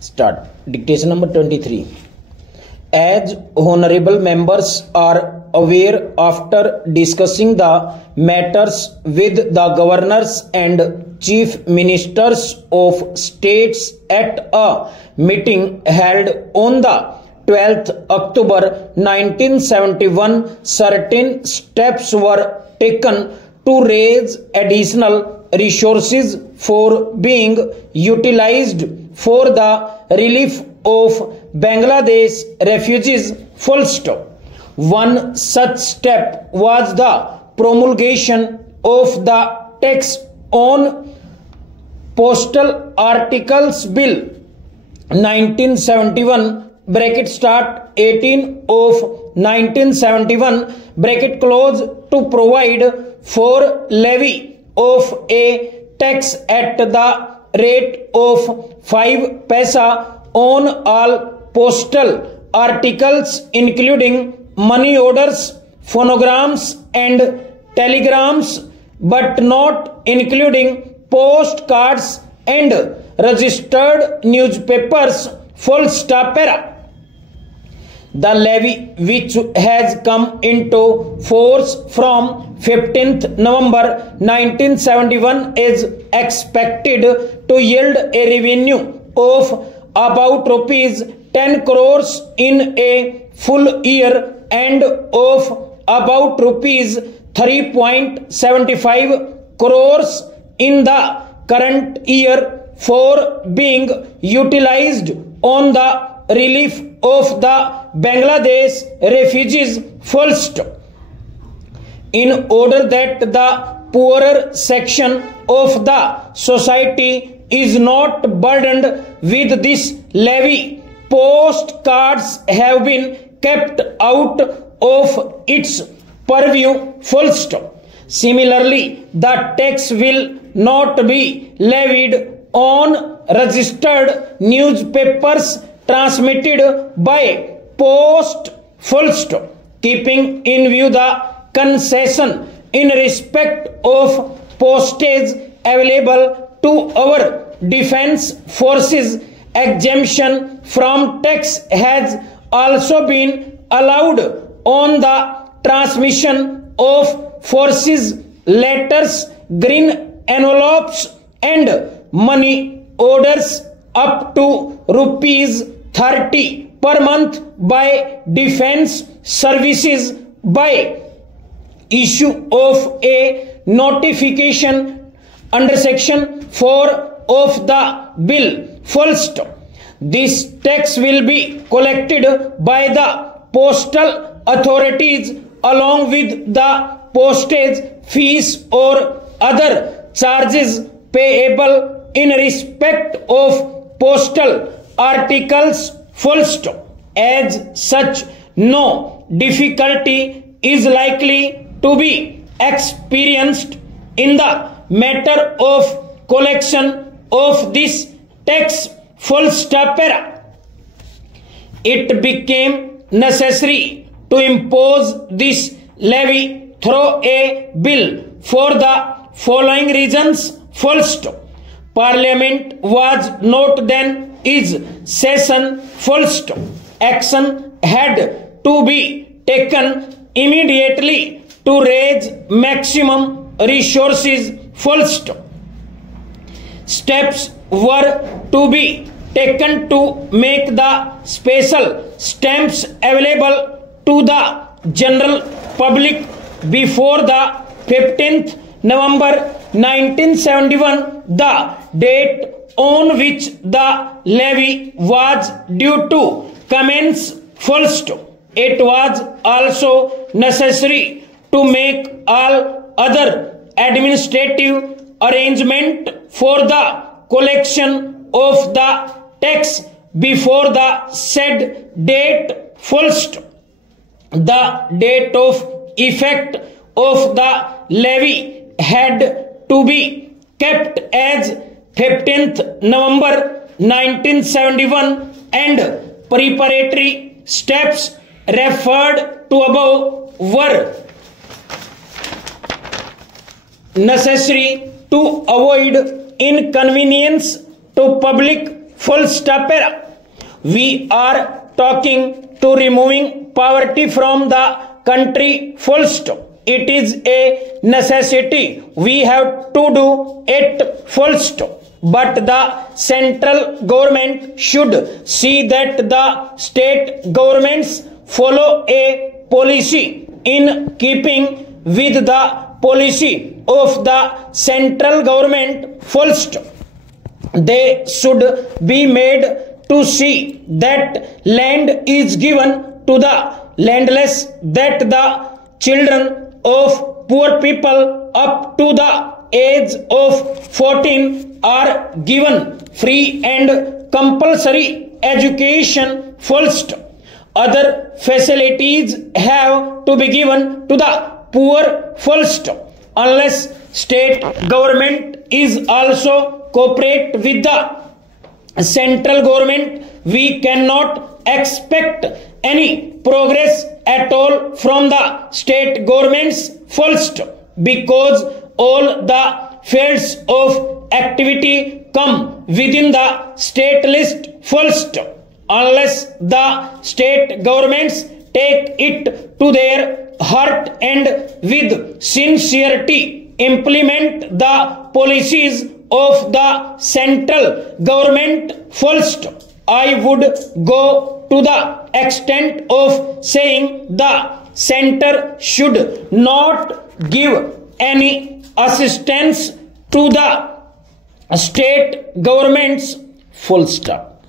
Start. Dictation number 23. As honorable members are aware, after discussing the matters with the governors and chief ministers of states at a meeting held on the 12th October 1971, certain steps were taken to raise additional resources for being utilized for the relief of Bangladesh refugees. Full stop. One such step was the promulgation of the tax on postal articles bill 1971 bracket start 18 of 1971 bracket close to provide for levy of a tax at the rate of 5 paisa on all postal articles including money orders, phonograms and telegrams, but not including postcards and registered newspapers. Full stop. The levy, which has come into force from 15th November 1971, is expected to yield a revenue of about rupees 10 crores in a full year and of about rupees 3.75 crores in the current year for being utilized on the relief of the Bangladesh refugees. Full stop. In order that the poorer section of the society is not burdened with this levy, postcards have been kept out of its purview. Full stop. Similarly, the tax will not be levied on registered newspapers transmitted by post. Full stop. Keeping in view the concession in respect of postage available to our defense forces, exemption from tax has also been allowed on the transmission of forces letters, green envelopes and money orders up to rupees 30 per month by defense services by issue of a notification under section 4 of the bill. Full stop. This tax will be collected by the postal authorities along with the postage fees or other charges payable in respect of postal articles. Full stop. As such, no difficulty is likely to be experienced in the matter of collection of this tax. Full stop. It became necessary to impose this levy through a bill for the following reasons. Full stop. Parliament was not then is session. Full stop. Action had to be taken immediately to raise maximum resources. Full stop. Steps were to be taken to make the special stamps available to the general public before the 15th November 1971, the date on which the levy was due to commence. Full stop. It was also necessary to make all other administrative arrangement for the collection of the tax before the said date. Full stop. The date of effect of the levy had to be kept as 15th November 1971 and preparatory steps referred to above were necessary to avoid inconvenience to public. full stop era. We are talking to removing poverty from the country, full stop. It is a necessity. We have to do it, full stop. But the central government should see that the state governments follow a policy in keeping with the policy of the central government, full stop. They should be made to see that land is given to the landless, that the children of poor people up to the age of 14 are given free and compulsory education, full stop. Other facilities have to be given to the poor, full stop. Unless state government is also cooperate with the central government, we cannot expect any progress at all from the state governments, full stop, because all the fields of activity come within the state list, full stop. Unless the state governments take it to their heart and with sincerity implement the policies of the central government, full stop, I would go to the extent of saying the center should not give any assistance to the state governments, full stop.